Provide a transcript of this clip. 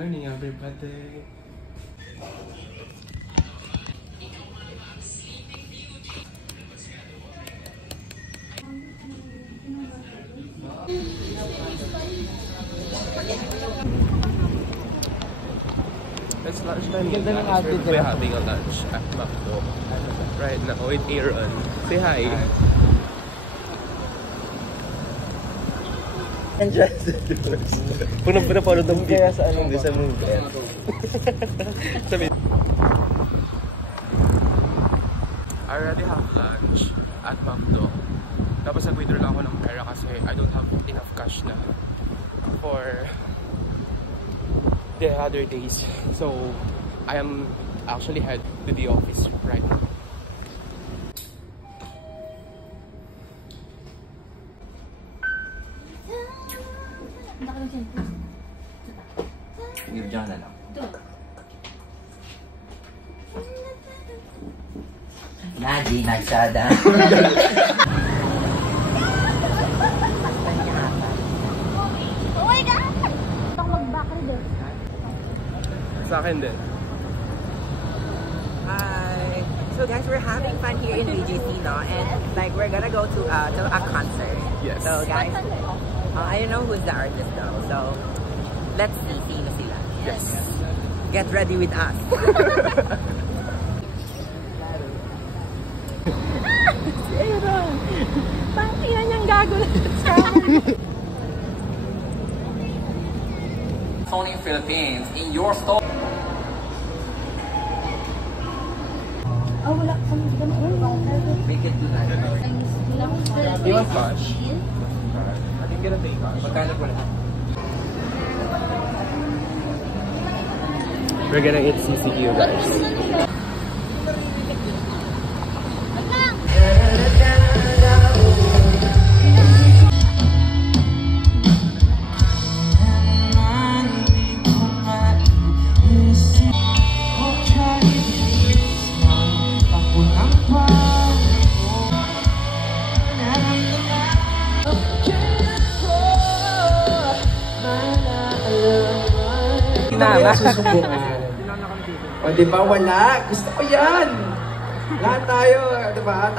morning, everybody. It's lunchtime. We're having a lunch at McDo right now with Aaron. Say hi. Pag napanood ng video sa anong sa movie. I already have lunch at McDo. Tapos nag-withdraw lang ako ng pera kasi I don't have enough cash na for the other days. So I am actually head to the office right now. Give John na lang. Naji, nagsada. Oh my God! Itong mag-backry din. Sa akin din. Hi. So guys, we're having fun here in BGC, no? And like we're gonna go to a concert. Yes. So guys, I don't know who's the artist though. So let's see sino sila. Yes. Get ready with us. Pangkiyan niyang gago na sa Sony Philippines in your store. Oh, wala kang ganun. Make it tonight. Do you want cash? I think gonna take cash. Magkano po lahat? We're gonna eat CCQ, guys. O diba wala? Gusto ko yan! Lahat tayo, diba?